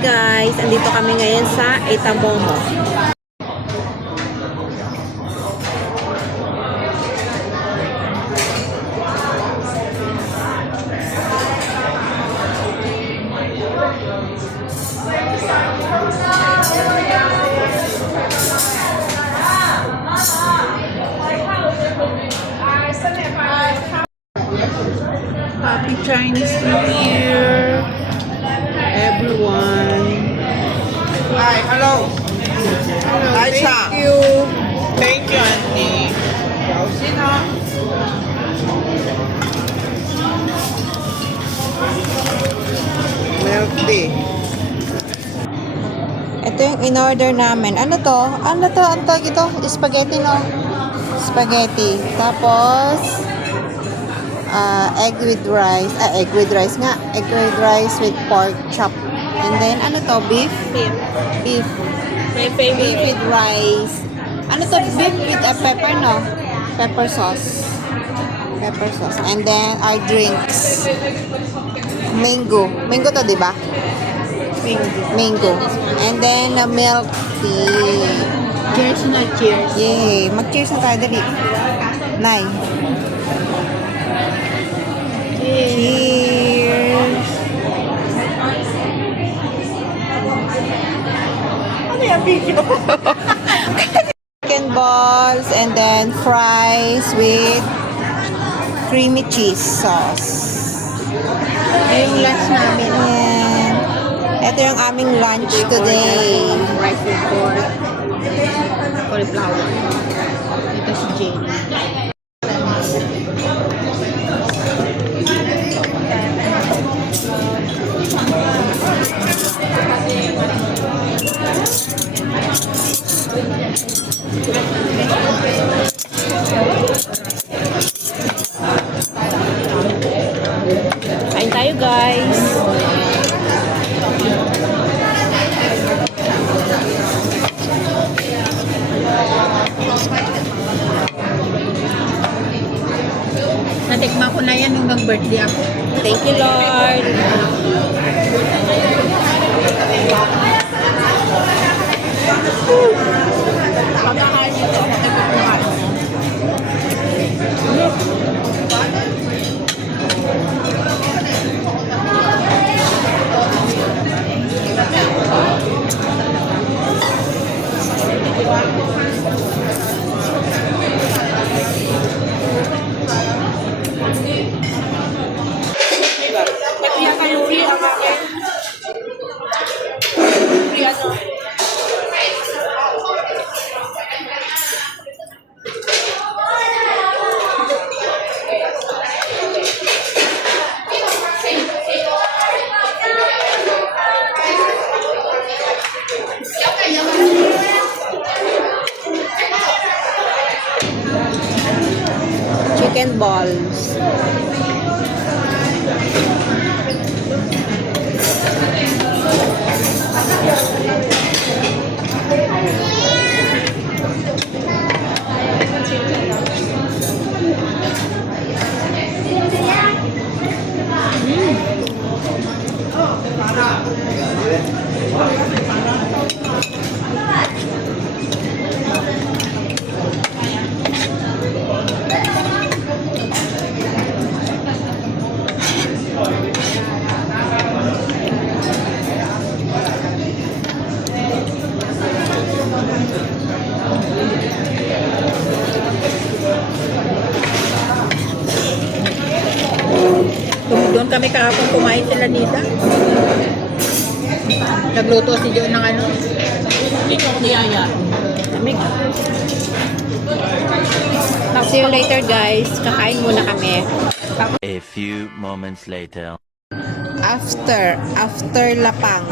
guys, andito kami ngayon sa Itamomo. Happy Chinese New Year, everyone. Hi, hello. Hi, Thank you. Thank you, Auntie. Milk tea. Ito yung in-order namin. Ano to? Ano to? Ang tawag ito? Spaghetti, no? Spaghetti. Tapos, egg with rice. Egg with rice nga. Egg with rice with pork chop. And then, ano to? Beef? Beef. My Beef favorite. with rice. Ano to? Beef with pepper, no? Pepper sauce. Pepper sauce. And then, our drinks. Mango. Mango to, di ba? Mango. And then, milk tea. Cheers na cheers. Yay! Mag-cheers na tayo, dali. Nay. Cheers! Ano yung video? Chicken balls and then fries with creamy cheese sauce. Yung lunch namin. Ayan. Ito yung aming lunch today. Rice with pork. Cauliflower. Ito si Jane. Kain tayo, guys. Natikma ko na yan nung nag-birthday ako. Thank you, Lord. Pagkakain nito ako, nagkukuhaan. Kaya kayo free ang akin. Free ano? Chicken balls. Doon kami kahapon kumain sila Nita. Nagluto si John ng ano? Ikok niyaya. See you later, guys. Kakain muna kami. A few moments later. After lapang.